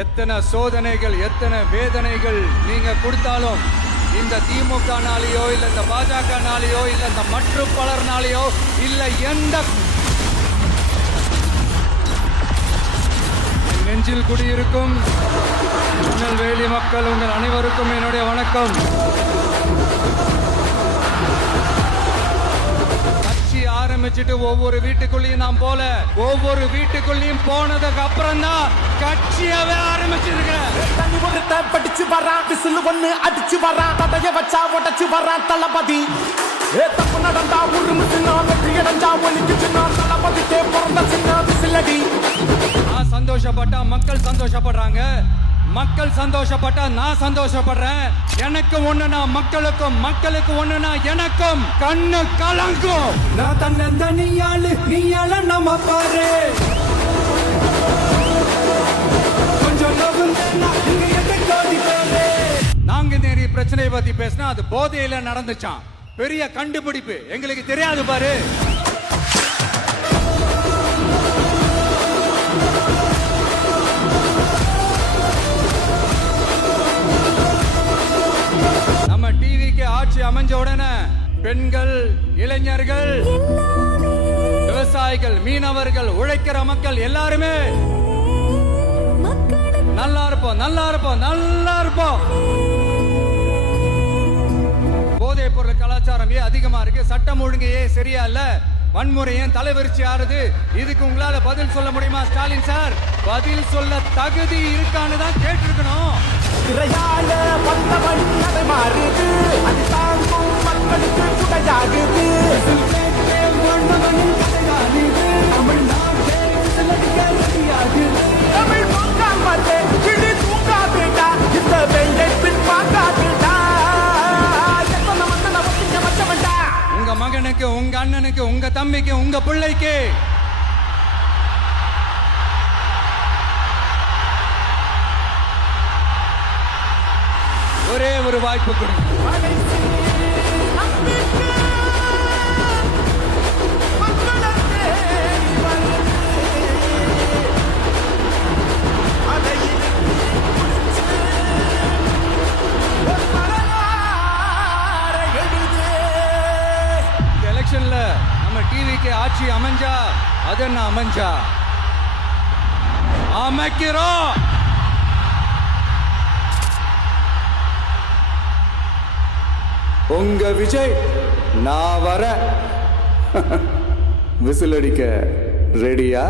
எத்தனை சோதனைகள் எத்தனை வேதனைகள் நீங்க கொடுத்தாலும் இந்த திமுகனாலேயோ இல்ல இந்த பாஜகனாலேயோ இல்ல இந்த மற்ற பலர்னாலேயோ இல்ல எந்த நெஞ்சில் குடியிருக்கும் திருநெல்வேலி மக்கள் உங்கள் அனைவருக்கும் என்னுடைய வணக்கம். ஆரம்பிச்சுட்டு ஒவ்வொரு வீட்டுக்குள்ளேயும் நாம் போல ஒவ்வொரு வீட்டுக்குள்ளேயும் போனதுக்கு அப்புறம் தான் கட்சியாவே ஆரம்பிச்சிருக்கேன். படிச்சு வரான் விசில் ஒண்ணு அடிச்சு வரான் தடைய வச்சா உடச்சு வரான் தளபதி. தப்பு நடந்தா உருமு சின்ன வெற்றி அடைஞ்சா ஒலிக்கு சின்ன தளபதிக்கே பிறந்த சின்ன விசிலடி. நான் சந்தோஷப்பட்டா மக்கள் சந்தோஷப்படுறாங்க, மக்கள் சந்தோஷப்பட்டா நான் சந்தோஷப்படுறேன். எனக்கு ஒண்ணுனா மக்களுக்கும், மக்களுக்கு ஒண்ணுனா எனக்கும் கண்ணு கலங்கும். நான் தன்னந்தனியாளு நீயால நம்ம பாரு கொஞ்சம் நாங்க நிறைய பிரச்சனையை பத்தி பேசினா அது போதையில நடந்துச்சான். பெரிய கண்டுபிடிப்பு எங்களுக்கு தெரியாது பாரு. ஆட்சி அமைஞ்ச உடனே பெண்கள், இளைஞர்கள், விவசாயிகள், மீனவர்கள், உழைக்கிற மக்கள் எல்லாருமே நல்லா இருப்போம், நல்லா இருப்போம், நல்லா இருப்போம். போதைப் பொருள் கலாச்சாரம் ஏன் அதிகமா இருக்கு? சட்டம் ஒழுங்கு ஏன் சரியா இல்ல? வன்முறை ஏன் தலைவரிச்சு ஆறுது? இதுக்கு உங்களால பதில் சொல்ல முடியுமா ஸ்டாலின் சார்? பதில் சொல்ல தகுதி இருக்கான்னு தான் கேட்டிருக்கணும். திரையால வந்தவன் அதை மாறுது, அது தாங்கும் மக்களுக்கு குடையாகுது. தமிழ் பொங்காமலே கிளி தூங்காதுடா, இந்த வெள்ளை பின் பார்க்காதுடா. எத்தனை மன்னனை ஒட்டிங்க வச்சவன்டா. உங்க மகனுக்கு, உங்க அண்ணனுக்கு, உங்க தம்பிக்கு, உங்க பிள்ளைக்கு ஒரே ஒரு வாய்ப்பு கொடுங்க. இந்த எலெக்ஷன்ல நம்ம டிவிக்கு ஆட்சி அமைஞ்சா அது என்ன அமைஞ்சா அமைக்கிறோம். உங்க விஜய் நான் வர விசில் அடிக்க ரெடியா?